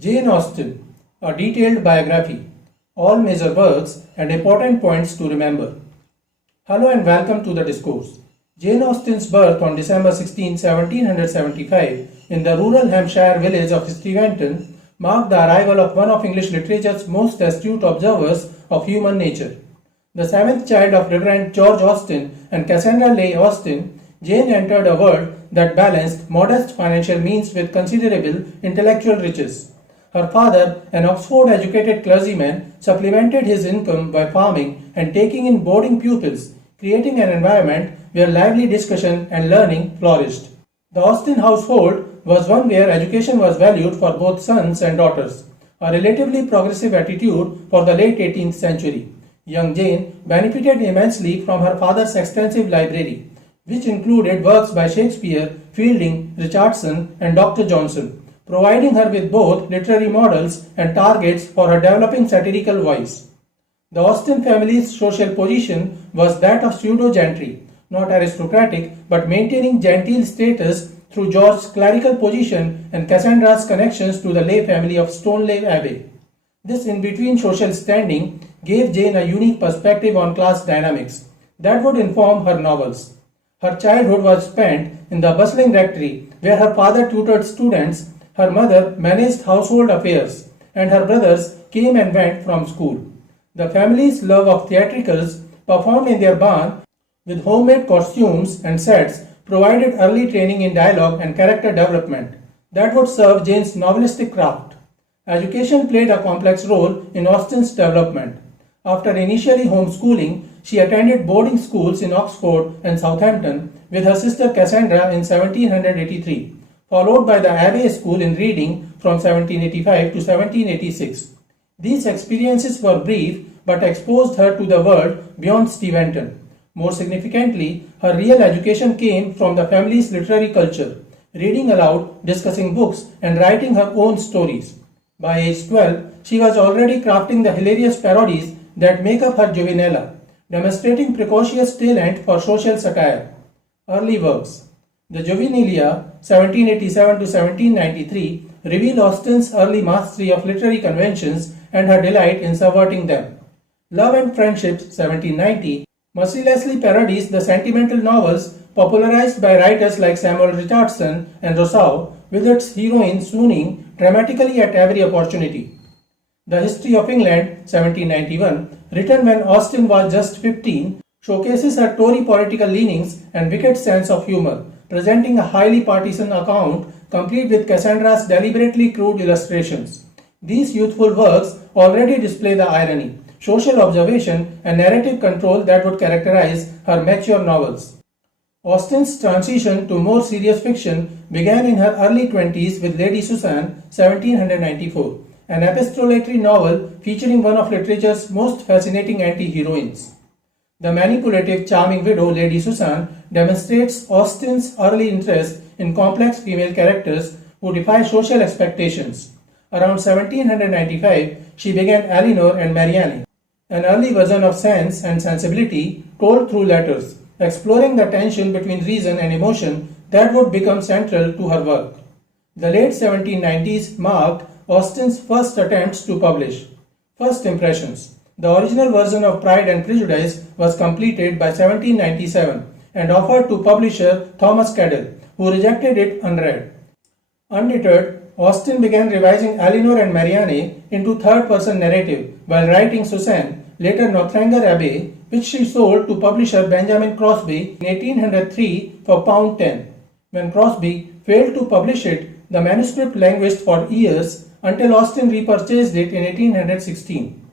Jane Austen, a detailed biography, all major works and important points to remember. Hello and welcome to the discourse. Jane Austen's birth on December 16, 1775 in the rural Hampshire village of Steventon marked the arrival of one of English literature's most astute observers of human nature. The seventh child of Reverend George Austen and Cassandra Leigh Austen, Jane entered a world that balanced modest financial means with considerable intellectual riches. Her father, an Oxford-educated clergyman, supplemented his income by farming and taking in boarding pupils, creating an environment where lively discussion and learning flourished. The Austen household was one where education was valued for both sons and daughters, a relatively progressive attitude for the late 18th century. Young Jane benefited immensely from her father's extensive library, which included works by Shakespeare, Fielding, Richardson, and Dr. Johnson, providing her with both literary models and targets for her developing satirical voice. The Austen family's social position was that of pseudo-gentry, not aristocratic, but maintaining genteel status through George's clerical position and Cassandra's connections to the Leigh family of Stoneleigh Abbey. This in-between social standing gave Jane a unique perspective on class dynamics that would inform her novels. Her childhood was spent in the bustling rectory where her father tutored students, her mother managed household affairs, and her brothers came and went from school. The family's love of theatricals, performed in their barn with homemade costumes and sets, provided early training in dialogue and character development that would serve Jane's novelistic craft. Education played a complex role in Austen's development. After initially homeschooling, she attended boarding schools in Oxford and Southampton with her sister Cassandra in 1783. Followed by the Abbey School in Reading from 1785 to 1786. These experiences were brief but exposed her to the world beyond Steventon. More significantly, her real education came from the family's literary culture, reading aloud, discussing books, and writing her own stories. By age 12, she was already crafting the hilarious parodies that make up her juvenilia, demonstrating precocious talent for social satire. Early works. The Juvenilia, 1787 to 1793, reveal Austen's early mastery of literary conventions and her delight in subverting them. Love and Friendship, 1790, mercilessly parodies the sentimental novels popularized by writers like Samuel Richardson and Rousseau, with its heroine swooning dramatically at every opportunity. The History of England, 1791, written when Austen was just 15, showcases her Tory political leanings and wicked sense of humor, presenting a highly partisan account complete with Cassandra's deliberately crude illustrations. These youthful works already display the irony, social observation, and narrative control that would characterize her mature novels. Austen's transition to more serious fiction began in her early 20s with Lady Susan, 1794, an epistolatory novel featuring one of literature's most fascinating anti-heroines. The manipulative, charming widow Lady Susan demonstrates Austen's early interest in complex female characters who defy social expectations. Around 1795, she began Elinor and Marianne, an early version of Sense and Sensibility told through letters, exploring the tension between reason and emotion that would become central to her work. The late 1790s marked Austen's first attempts to publish. First impressions. The original version of Pride and Prejudice was completed by 1797 and offered to publisher Thomas Cadell, who rejected it unread. Undeterred, Austen began revising Elinor and Marianne into third-person narrative while writing Susan, later Northanger Abbey, which she sold to publisher Benjamin Crosby in 1803 for £10. When Crosby failed to publish it, the manuscript languished for years until Austen repurchased it in 1816.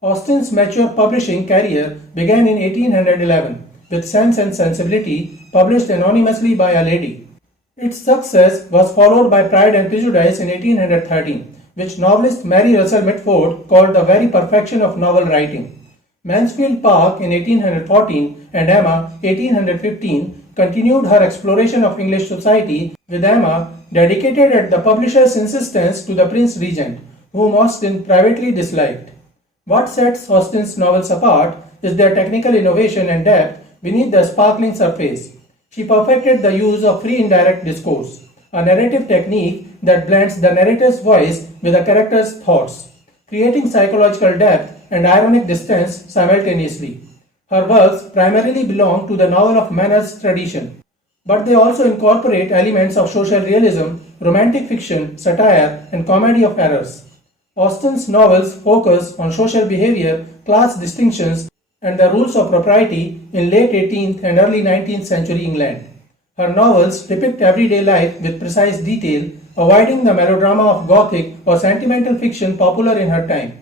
Austen's mature publishing career began in 1811 with Sense and Sensibility, published anonymously by a lady. Its success was followed by Pride and Prejudice in 1813, which novelist Mary Russell Mitford called the very perfection of novel writing. Mansfield Park in 1814 and Emma 1815 continued her exploration of English society, with Emma dedicated at the publisher's insistence to the Prince Regent, whom Austen privately disliked. What sets Austen's novels apart is their technical innovation and depth beneath the sparkling surface. She perfected the use of free indirect discourse, a narrative technique that blends the narrator's voice with the character's thoughts, creating psychological depth and ironic distance simultaneously. Her works primarily belong to the novel of manners tradition, but they also incorporate elements of social realism, romantic fiction, satire, and comedy of errors. Austen's novels focus on social behavior, class distinctions, and the rules of propriety in late 18th and early 19th century England. Her novels depict everyday life with precise detail, avoiding the melodrama of Gothic or sentimental fiction popular in her time.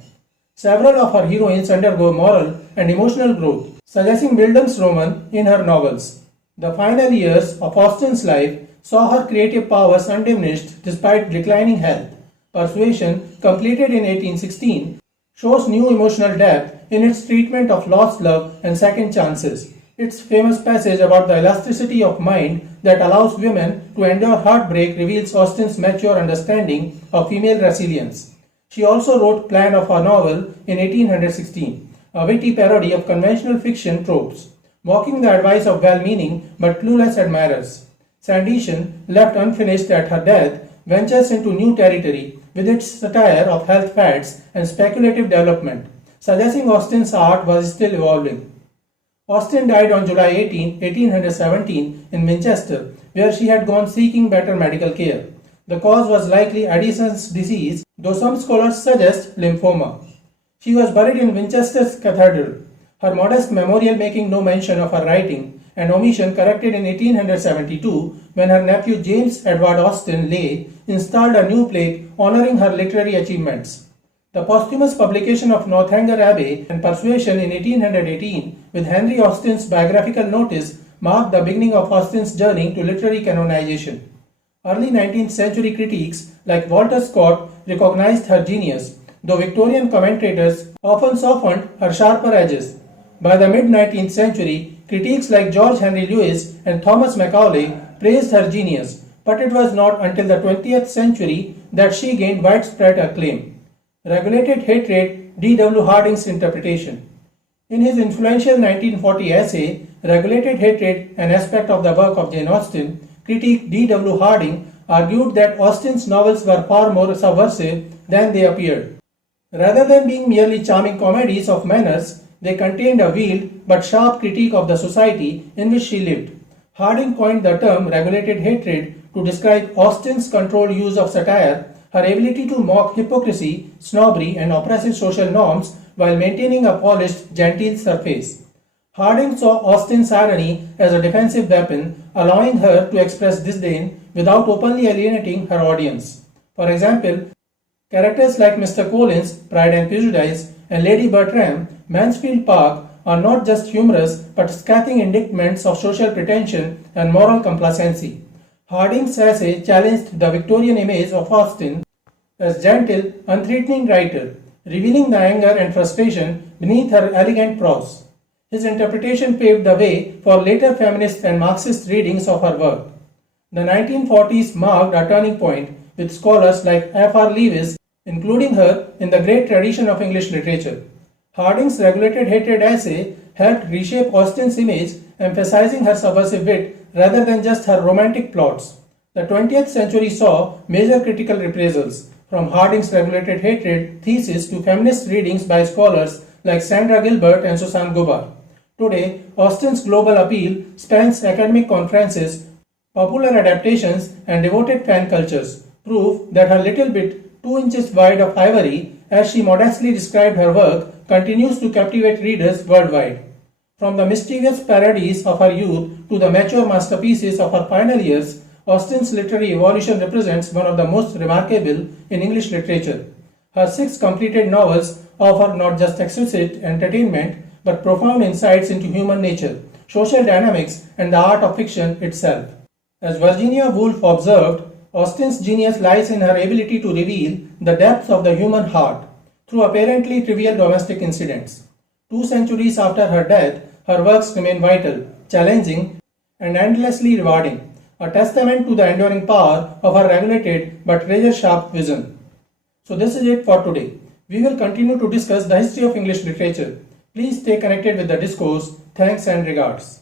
Several of her heroines undergo moral and emotional growth, suggesting Bildungsroman in her novels. The final years of Austen's life saw her creative powers undiminished despite declining health. Persuasion, completed in 1816, shows new emotional depth in its treatment of lost love and second chances. Its famous passage about the elasticity of mind that allows women to endure heartbreak reveals Austen's mature understanding of female resilience. She also wrote Plan of a Novel in 1816, a witty parody of conventional fiction tropes, mocking the advice of well-meaning but clueless admirers. Sanditon, left unfinished at her death, ventures into new territory with its satire of health fads and speculative development, suggesting Austen's art was still evolving. Austen died on July 18, 1817 in Winchester, where she had gone seeking better medical care. The cause was likely Addison's disease, though some scholars suggest lymphoma. She was buried in Winchester's Cathedral. Her modest memorial making no mention of her writing, an omission corrected in 1872 when her nephew James Edward Austen Leigh installed a new plaque honoring her literary achievements. The posthumous publication of Northanger Abbey and Persuasion in 1818 with Henry Austen's biographical notice marked the beginning of Austen's journey to literary canonization. Early 19th century critics like Walter Scott recognized her genius, though Victorian commentators often softened her sharper edges. By the mid-19th century, critics like George Henry Lewis and Thomas Macaulay praised her genius, but it was not until the 20th century that she gained widespread acclaim. Regulated Hatred, D.W. Harding's interpretation. In his influential 1940 essay, Regulated Hatred, an aspect of the work of Jane Austen, critic D.W. Harding argued that Austen's novels were far more subversive than they appeared. Rather than being merely charming comedies of manners, they contained a veiled but sharp critique of the society in which she lived. Harding coined the term regulated hatred to describe Austen's controlled use of satire, her ability to mock hypocrisy, snobbery, and oppressive social norms while maintaining a polished, genteel surface. Harding saw Austen's irony as a defensive weapon, allowing her to express disdain without openly alienating her audience. For example, characters like Mr. Collins, Pride and Prejudice, and Lady Bertram, Mansfield Park are not just humorous but scathing indictments of social pretension and moral complacency. Harding's essay challenged the Victorian image of Austen as gentle, unthreatening writer, revealing the anger and frustration beneath her elegant prose. His interpretation paved the way for later feminist and Marxist readings of her work. The 1940s marked a turning point, with scholars like F.R. Lewis including her in the great tradition of English literature. Harding's Regulated Hatred essay helped reshape Austen's image, emphasizing her subversive wit rather than just her romantic plots. The 20th century saw major critical reprisals, from Harding's Regulated Hatred thesis to feminist readings by scholars like Sandra Gilbert and Susan Gobar. Today, Austen's global appeal spans academic conferences, popular adaptations, and devoted fan cultures, proof that her little bit 2 inches wide of ivory, as she modestly described her work, continues to captivate readers worldwide. From the mischievous parodies of her youth to the mature masterpieces of her final years, Austen's literary evolution represents one of the most remarkable in English literature. Her 6 completed novels offer not just exquisite entertainment but profound insights into human nature, social dynamics, and the art of fiction itself. As Virginia Woolf observed, Austen's genius lies in her ability to reveal the depths of the human heart through apparently trivial domestic incidents. 2 centuries after her death, her works remain vital, challenging, and endlessly rewarding, a testament to the enduring power of her regulated but razor-sharp vision. So this is it for today. We will continue to discuss the history of English literature. Please stay connected with the discourse. Thanks and regards.